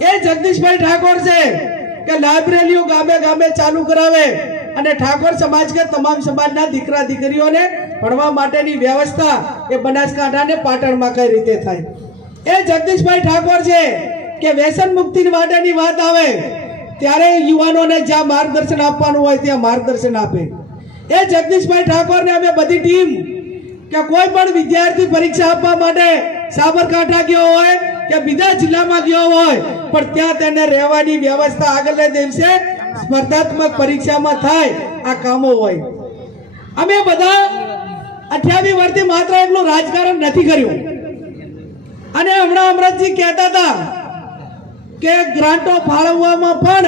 એ જગદીશભાઈ ઠાકોર છે કે લાઇબ્રેરીઓ ગામે ગામે ચાલુ કરાવે અને ઠાકોર સમાજ કે તમામ સમાજના દીકરા દીકરીઓને ભણવા માટેની વ્યવસ્થા એ બનાસકાંઠા અને પાટણમાં કઈ રીતે થાય? એ જગદીશભાઈ ઠાકોર છે કે વ્યસન મુક્તિ માટેની વાત આવે, ત્યારે યુવાનોને જ્યાં માર્ગદર્શન આપવાનું હોય ત્યાં માર્ગદર્શન આપે. એ જગદીશભાઈ ઠાકોરને અમે બધી ટીમ કે કોઈ પણ વિદ્યાર્થી પરીક્ષા આપવા માટે સાબરકાંઠા ગયો હોય કે બીજા જિલ્લામાં ગયો હોય, પણ ત્યાં તેને રહેવાની વ્યવસ્થા આગળના દિવસે સ્પર્ધાત્મક પરીક્ષામાં થાય, આ કામો હોય. અમે બધા અઠ્યાવી વર્ષથી માત્ર એટલું રાજકારણ નથી કર્યું. અને હમણાં અમરતજી કહેતા હતા કે ગ્રાન્ટો ફાળવવામાં પણ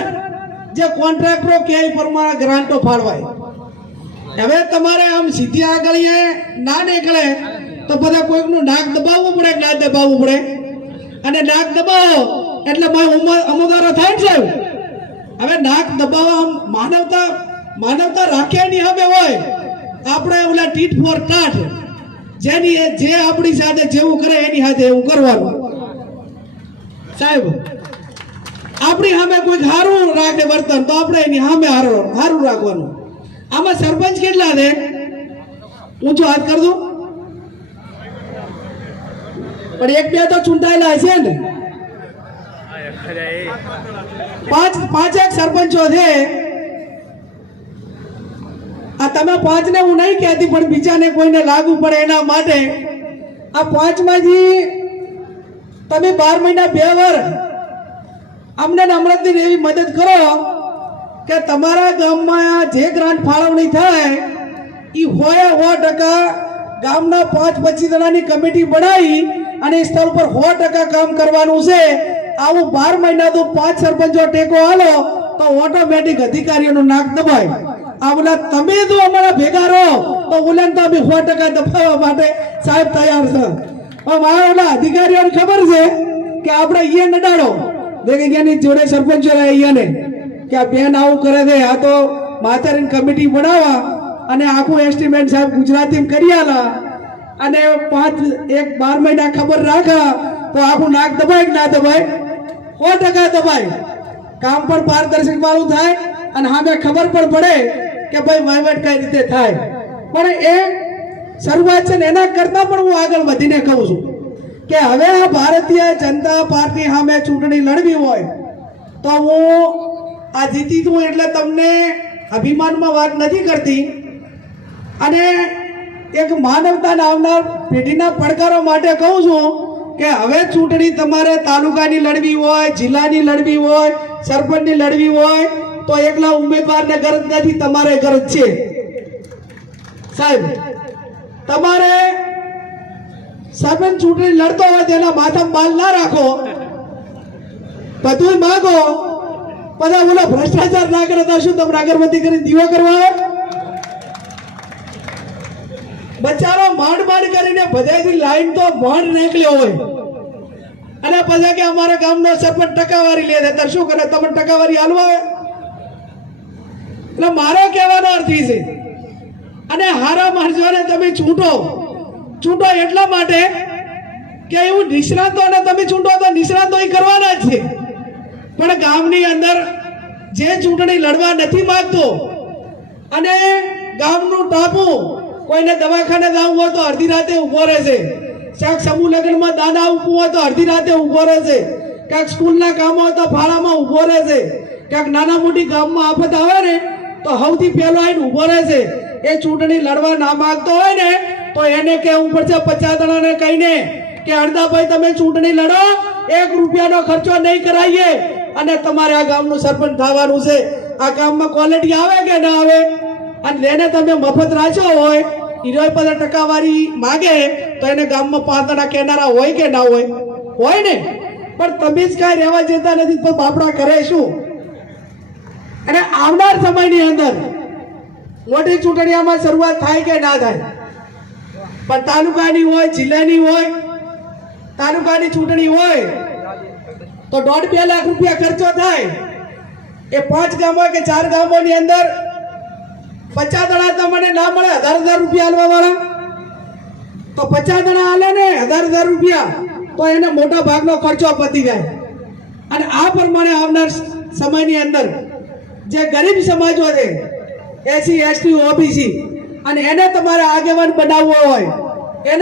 જે કોન્ટ્રાક્ટરો કે પ્રમાણે ગ્રાન્ટો ફાળવાય. હવે તમારે આમ સીધી આગળ ના નીકળે, તો બધા કોઈકનું નાક દબાવવું પડે ના દબાવવું પડે? અને નાક દબાવો. એટલે અમુગારો થાય છે. હવે નાક દબાવવા માનવતા માનવતા રાખ્યા ની હવે હોય. આપણે ઓલા ટીટ ફોર ટાટ. જેની જે આપણી સાથે જેવું કરે એની સાથે એવું કરવાનું. સાહેબ, આપણી સામે કોઈ સારું રાખે વર્તન, તો આપણે એની સામે સારું રાખવાનું. આમાં સરપંચ કેટલા છે? ઊંચો હાથ કરી દો. પણ એક બે તો ચૂંટાયેલા હશે ને? પાંચ પાંચેક સરપંચો છે. આ તમે પાંચને હું નહીં કહેતી, પણ બીજાને કોઈને લાગુ પડે એના માટે. આ પાંચમાંથી તમે બાર મહિના બે વાર. અમને નમ્રતની એવી મદદ કરો કે તમારા ગામમાં જે ગ્રાન્ટ ફાળવણી થાય એ હોય સો ટકા ગામના પાંચ પચીસ જણાની કમિટી બનાવી અને સ્થળ પર સો ટકા કામ કરવાનું છે. આવું બાર મહિના તો પાંચ સરપંચો ટેકો હાલો તો ઓટોમેટિક અધિકારીઓનું નાક દબાય. આ ઓલા તમે જો અમારા ભેગા રહો, તો ઓલાને તો અમે સો ટકા દબાવવા માટે સાહેબ તૈયાર છે. મારા ઓલા અધિકારીઓને ખબર છે કે આપણે અહીંયા નડાડો દેખ અહીંયાની જોડે સરપંચો રહે અહીંયાને. કે આ બેન આવું કરે છે, આ તો માતારીની કમિટી બનાવવા. અને આખું એસ્ટિમેટ સાહેબ ગુજરાતીમાં કરી આલા. અને પાંચ, એક, બાર મહિના ખબર રાખા, તો આખું નાક દબાય ના દબાય? સો ટકા દબાય. કામ પણ પારદર્શક વાળું થાય અને સામે ખબર પણ પડે કે ભાઈ વહીવટ કઈ રીતે થાય. પણ એ શરૂઆત છે ને એના કરતા પણ હું આગળ વધીને કહું છું કે હવે આ ભારતીય જનતા પાર્ટી સામે ચૂંટણી લડવી હોય, તો હું આ જીતી છું એટલે તમને અભિમાનમાં વાત નથી કરતી. અને એક માનવતા આવનાર પેઢીના પડકારો માટે કહું છું કે હવે ચૂંટણી તમારે તાલુકાની લડવી હોય, જિલ્લાની લડવી હોય, સરપંચની લડવી હોય, તો એકલા ઉમેદવારને ગરજ નથી, તમારે ગરજ છે. સાહેબ, તમારે સરપંચ ચૂંટણી લડતો હોય તેના માથામાં બાલ ના રાખો. બધું માગો. બધા બોલો, ભ્રષ્ટાચાર ના કરે તો શું તમને અગરબત્તી કરીને દીવો કરવા? બચારો માંડ માંડ કરીને બધાથી લાઈન તો માંડ નીકળ્યો હોય. અને પછી કે અમારા ગામનો સરપંચ ટકાવારી લે છે. શું કરે? તમે ટકાવારી હાલવા એટલે મારો કહેવાનો અર્થ છે. અને હારા માણસોને તમે છૂટો. છૂટો એટલા માટે કે એવું નિષ્ણાતોને તમે છૂટો તો નિષ્ણાતો એ કરવાના જ છે. પણ ગામની અંદર જે ચૂંટણી લડવા નથી માંગતો, અને ગામનું ટાપુ કોઈને દવાખાને જવું હોય તો અડધી રાતે ઊભો રહેશે ક્યાંક સમૂહ લગ્નમાં દાદા આપવું હોય તો અડધી રાતે ઊભો રહેશે ક્યાંક સ્કૂલના કામ હોય તો ફાળામાં ઊભો રહેશે ક્યાંક નાના મોટી ગામમાં આફત આવે ને તો સૌથી પહેલો આવીને ઊભો રહેશે એ ચૂંટણી લડવા ના માંગતો હોય ને તો એને કહેવું પડશે પચાસ જણાને કહીને કે અડધાભાઈ તમે ચૂંટણી લડો. એક રૂપિયાનો ખર્ચો નહીં કરાવીએ અને તમારે આ ગામનું સરપંચ થવાનું છે. આ ગામમાં ક્વોલિટી આવે કે ના આવે? અને લેને તમે મફત રાખ્યો હોય ઈરોય પચાસ ટકાવારી માગે, તો એને ગામમાં પાંચ કેનારા હોય કે ના હોય? હોય ને? પણ તમે જ કાંઈ રહેવા જતા નથી, તો બાપડા કરે શું? અને આવનાર સમયની અંદર મોટી ચૂંટણીઓમાં શરૂઆત થાય કે ના થાય? પણ તાલુકાની હોય, જિલ્લાની હોય, તાલુકાની ચૂંટણી હોય, તો દોઢ બે લાખ રૂપિયા ખર્ચો થાય. એ પાંચ ગામો કે ચાર ગામોની અંદર પચાસ જણા તમને ના મળે, હજાર હજાર રૂપિયા હાલવા વાળા તો પચાસ જણા હાલે ને, હજાર હજાર રૂપિયા, તો એને મોટા ભાગનો ખર્ચો પતી જાય. અને આ પ્રમાણે આવનાર સમયની અંદર જે ગરીબ સમાજો છે, એસી, એસટી, ઓબીસી, અને એને તમારે આગેવાન બનાવવો હોય